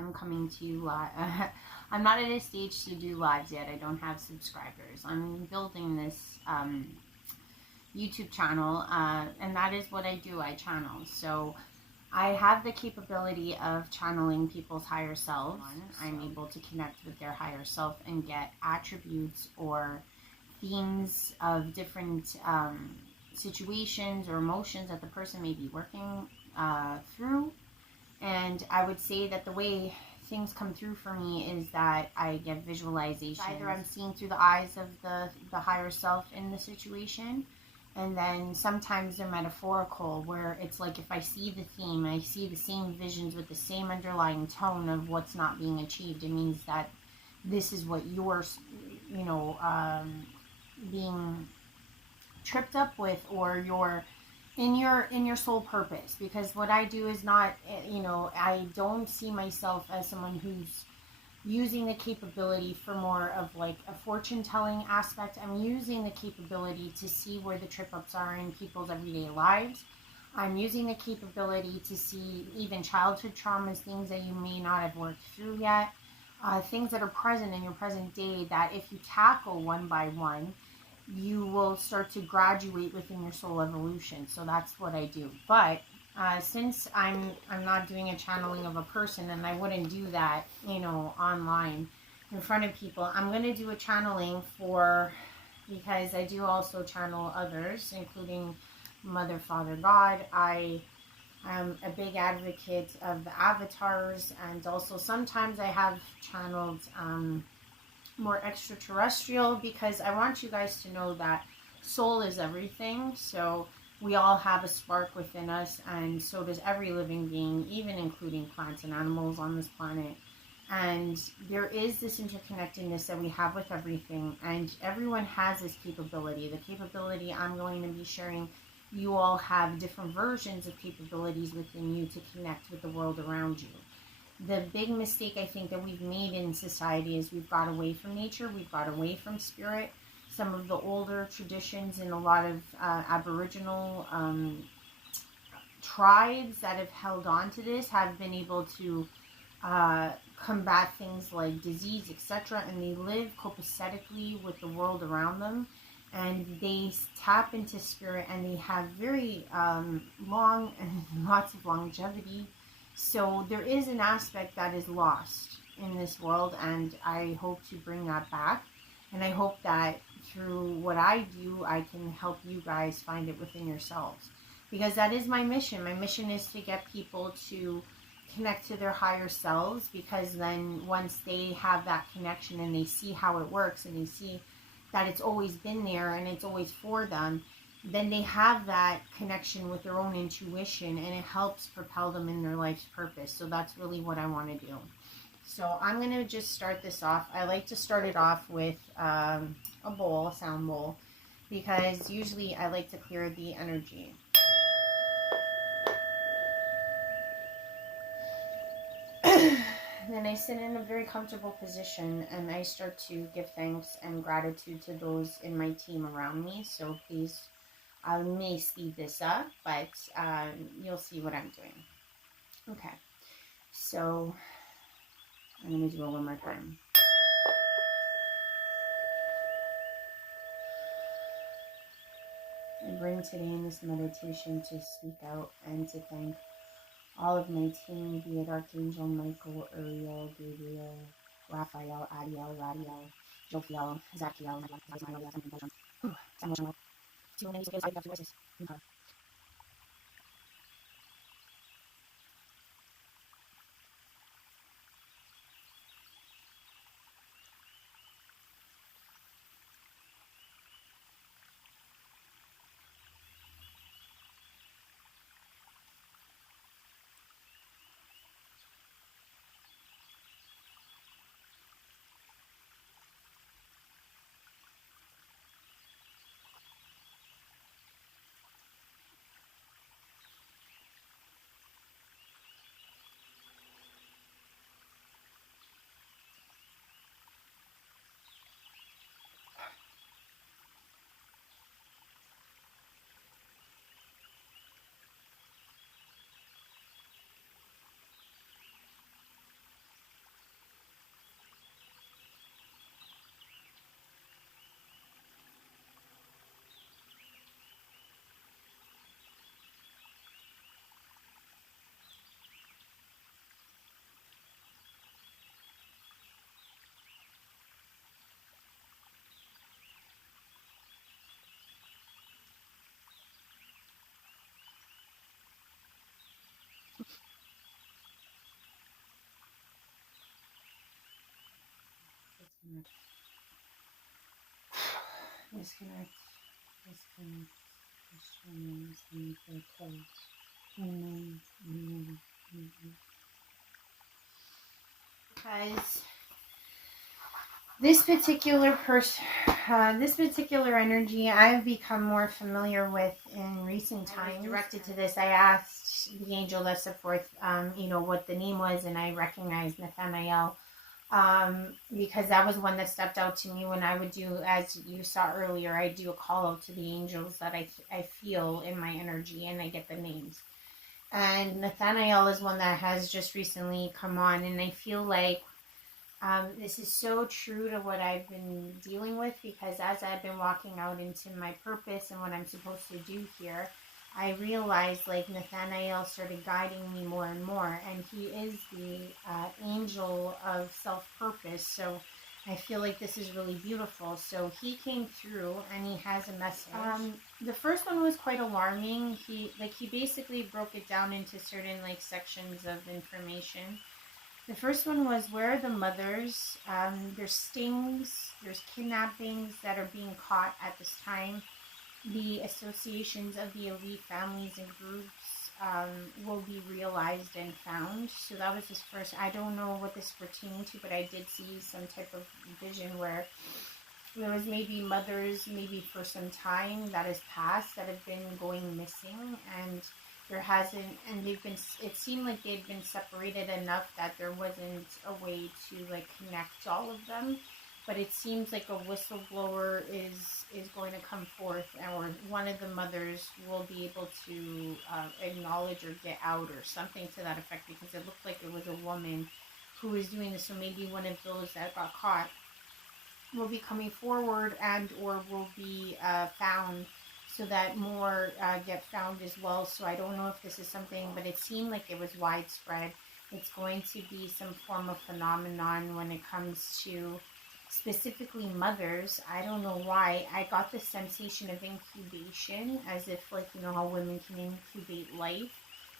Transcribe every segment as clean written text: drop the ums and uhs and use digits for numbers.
I'm coming to you live. I'm not at a stage to do lives yet. I don't have subscribers. I'm building this YouTube channel, and that is what I do. I channel. So I have the capability of channeling people's higher selves. I'm able to connect with their higher self and get attributes or themes of different situations or emotions that the person may be working through. And I would say that the way things come through for me is that I get visualization. Either I'm seeing through the eyes of the higher self in the situation, and then sometimes they're metaphorical, where it's like if I see the theme, I see the same visions with the same underlying tone of what's not being achieved. It means that this is what you're, being tripped up with, or you're in your soul purpose. Because what I do is not, I don't see myself as someone who's using the capability for more of like a fortune telling aspect. I'm using the capability to see where the trip ups are in people's everyday lives. I'm using the capability to see even childhood traumas, things that you may not have worked through yet, things that are present in your present day that if you tackle one by one, you will start to graduate within your soul evolution. So that's what I do. But since I'm not doing a channeling of a person, and I wouldn't do that, online in front of people, I'm going to do a channeling because I do also channel others, including Mother, Father, God. I am a big advocate of the avatars, and also sometimes I have channeled more extraterrestrial, because I want you guys to know that soul is everything. So we all have a spark within us, and so does every living being, even including plants and animals on this planet. And there is this interconnectedness that we have with everything, and everyone has this capability. The capability I'm going to be sharing, you all have different versions of capabilities within you to connect with the world around you. The big mistake I think that we've made in society is we've got away from nature, we've got away from spirit. Some of the older traditions in a lot of Aboriginal tribes that have held on to this have been able to combat things like disease, etc. And they live copacetically with the world around them. And they tap into spirit, and they have very long and lots of longevity. So there is an aspect that is lost in this world, and I hope to bring that back. And I hope that through what I do, I can help you guys find it within yourselves. Because that is my mission. My mission is to get people to connect to their higher selves, because then once they have that connection and they see how it works, and they see that it's always been there and it's always for them, then they have that connection with their own intuition, and it helps propel them in their life's purpose. So that's really what I want to do. So I'm going to just start this off. I like to start it off with a bowl, a sound bowl, because usually I like to clear the energy. Then I sit in a very comfortable position, and I start to give thanks and gratitude to those in my team around me. So please, I may speed this up, but you'll see what I'm doing. Okay, so I'm going to do it one more time. I bring today in this meditation to speak out and to thank all of my team, be it Archangel Michael, Uriel, Gabriel, Raphael, Adiel, Radiel, Jophiel, Zachiel, Samuel, Disconnect. Disconnect. Disconnect. Amen. Amen. Amen. Because this particular energy, I've become more familiar with in recent times. I was directed to this. I asked the angel that set forth, what the name was, and I recognized Nathanael, because that was one that stepped out to me when I would do, as you saw earlier, I do a call out to the angels that I feel in my energy, and I get the names. And Nathanael is one that has just recently come on, and I feel like this is so true to what I've been dealing with, because as I've been walking out into my purpose and what I'm supposed to do here, I realized like Nathanael started guiding me more and more, and he is the angel of self-purpose. So I feel like this is really beautiful. So he came through and he has a message. The first one was quite alarming. He basically broke it down into certain like sections of information. The first one was, where are the mothers? There's stings, there's kidnappings that are being caught at this time. The associations of the elite families and groups will be realized and found. So that was his first. I don't know what this pertained to, but I did see some type of vision where there was maybe mothers, maybe for some time that has passed, that have been going missing, and there hasn't, and it seemed like they'd been separated enough that there wasn't a way to like connect all of them. But it seems like a whistleblower is going to come forth, or one of the mothers will be able to acknowledge or get out or something to that effect, because it looked like it was a woman who was doing this. So maybe one of those that got caught will be coming forward and or will be found, so that more get found as well. So I don't know if this is something, but it seemed like it was widespread. It's going to be some form of phenomenon when it comes to specifically mothers. I don't know why. I got the sensation of incubation, as if like, how women can incubate life,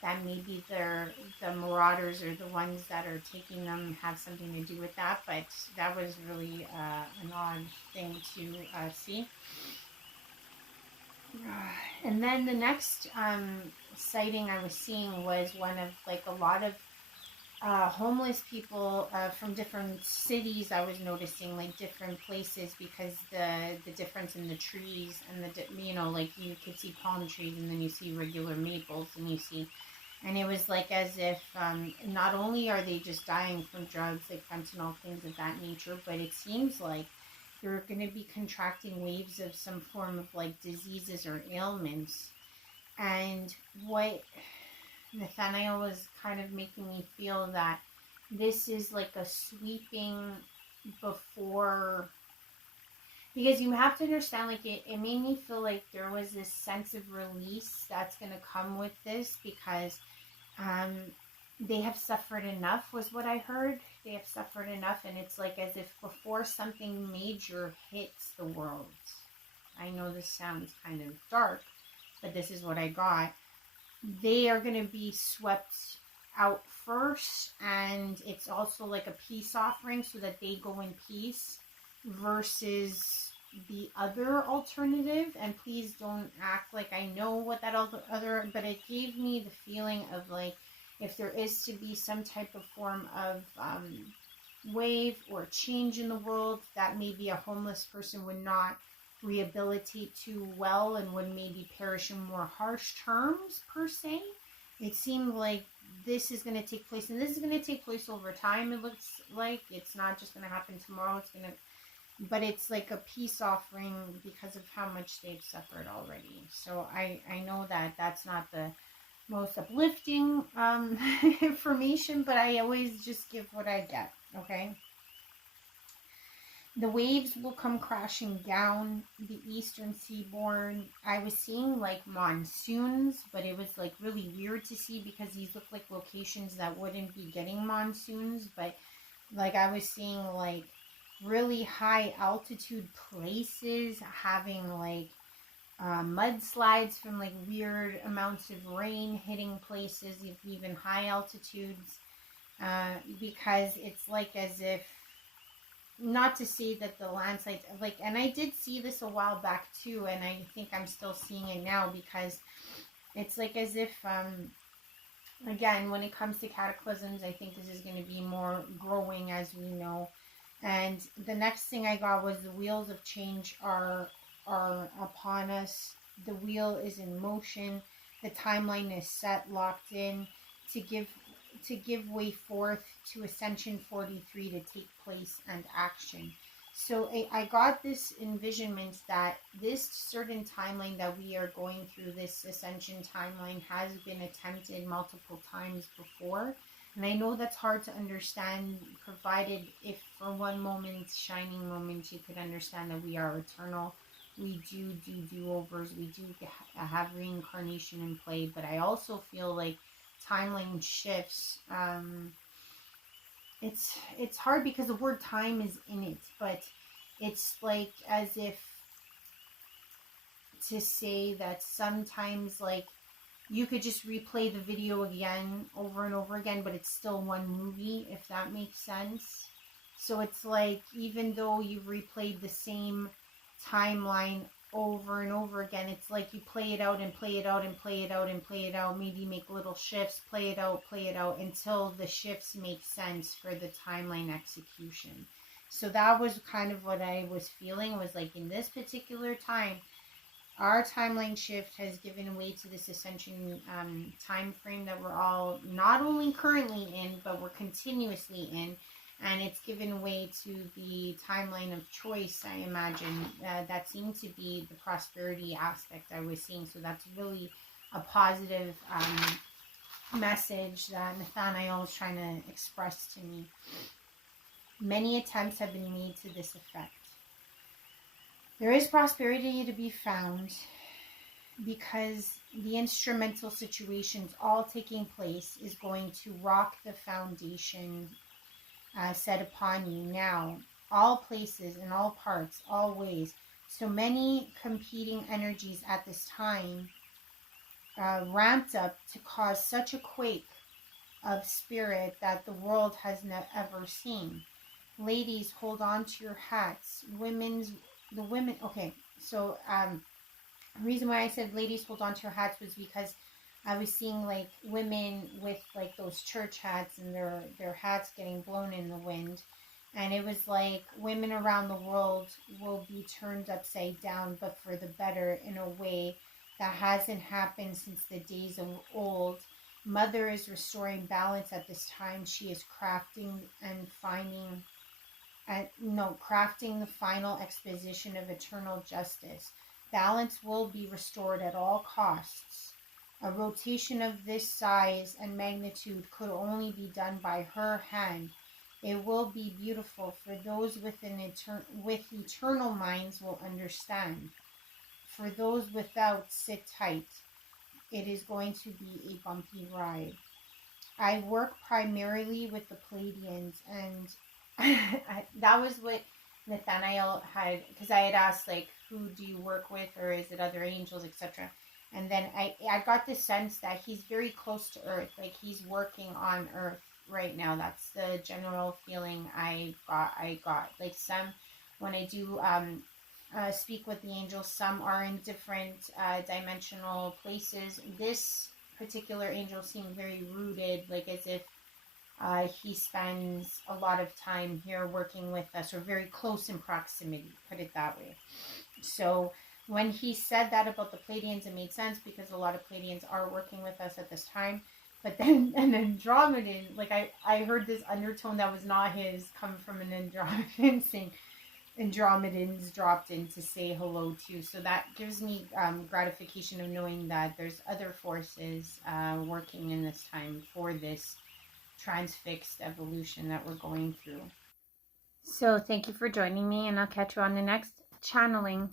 that maybe the marauders or the ones that are taking them have something to do with that. But that was really an odd thing to see. And then the next sighting I was seeing was one of like a lot of homeless people from different cities. I was noticing like different places, because the difference in the trees and like you could see palm trees and then you see regular maples, and it was like as if not only are they just dying from drugs like fentanyl, things of that nature, but it seems like they're going to be contracting waves of some form of like diseases or ailments. And what Nathanael was kind of making me feel, that this is like a sweeping before, because you have to understand, like it made me feel like there was this sense of release that's going to come with this, because they have suffered enough, was what I heard. They have suffered enough, and it's like as if before something major hits the world. I know this sounds kind of dark, but this is what I got. They are going to be swept out first, and it's also like a peace offering, so that they go in peace, versus the other alternative. And please don't act like I know what that other, but it gave me the feeling of like, if there is to be some type of form of wave or change in the world, that maybe a homeless person would not rehabilitate too well and would maybe perish in more harsh terms per se. It seemed like this is going to take place, and this is going to take place over time. It looks like it's not just going to happen tomorrow. But it's like a peace offering because of how much they've suffered already. So I know that that's not the most uplifting information, but I always just give what I get, okay? The waves will come crashing down the eastern seaboard. I was seeing like monsoons, but it was like really weird to see, because these look like locations that wouldn't be getting monsoons. But like I was seeing like really high altitude places having like mudslides from like weird amounts of rain hitting places of even high altitudes, because it's like as if not to say that the landslides, like, and I did see this a while back too, and I think I'm still seeing it now, because it's like as if, again, when it comes to cataclysms, I think this is going to be more growing, as we know. And the next thing I got was the wheels of change are upon us. The wheel is in motion. The timeline is set, locked in to give way forth to Ascension 43 to take place and action. So I got this envisionment that this certain timeline that we are going through, this Ascension timeline, has been attempted multiple times before. And I know that's hard to understand, provided if for one moment, shining moment, you could understand that we are eternal. We do do-overs. We do have reincarnation in play. But I also feel like timeline shifts, it's hard because the word time is in it, but it's like as if to say that sometimes, like, you could just replay the video again over and over again, but it's still one movie, if that makes sense. So it's like, even though you've replayed the same timeline over and over again, it's like you play it out and play it out and play it out and play it out, maybe make little shifts, play it out until the shifts make sense for the timeline execution. So that was kind of what I was feeling, was like, in this particular time, our timeline shift has given way to this ascension time frame that we're all not only currently in, but we're continuously in. And it's given way to the timeline of choice, I imagine. That seemed to be the prosperity aspect I was seeing. So that's really a positive message that Nathanael was trying to express to me. Many attempts have been made to this effect. There is prosperity to be found, because the instrumental situations all taking place is going to rock the foundation set upon you now, all places and all parts, all ways. So many competing energies at this time ramped up to cause such a quake of spirit that the world has never seen. Ladies, hold on to your hats. The women, okay, so the reason why I said ladies, hold on to your hats was because I was seeing like women with like those church hats, and their hats getting blown in the wind. And it was like women around the world will be turned upside down, but for the better, in a way that hasn't happened since the days of old. Mother is restoring balance at this time. She is crafting and finding, crafting the final exposition of eternal justice. Balance will be restored at all costs. A rotation of this size and magnitude could only be done by her hand. It will be beautiful, for those with eternal minds will understand. For those without, sit tight. It is going to be a bumpy ride. I work primarily with the Pleiadians, and that was what Nathanael had, because I had asked, like, who do you work with, or is it other angels, etc. And then I got the sense that he's very close to Earth, like he's working on Earth right now. That's the general feeling I got. Like, some, when I do speak with the angels, some are in different dimensional places. This particular angel seemed very rooted, like as if he spends a lot of time here working with us, or very close in proximity, put it that way. So when he said that about the Pleiadians, it made sense, because a lot of Pleiadians are working with us at this time. But then an Andromedan, like I heard this undertone that was not his come from an Andromedan, saying Andromedans dropped in to say hello too. So that gives me gratification of knowing that there's other forces working in this time for this transfixed evolution that we're going through. So thank you for joining me, and I'll catch you on the next channeling.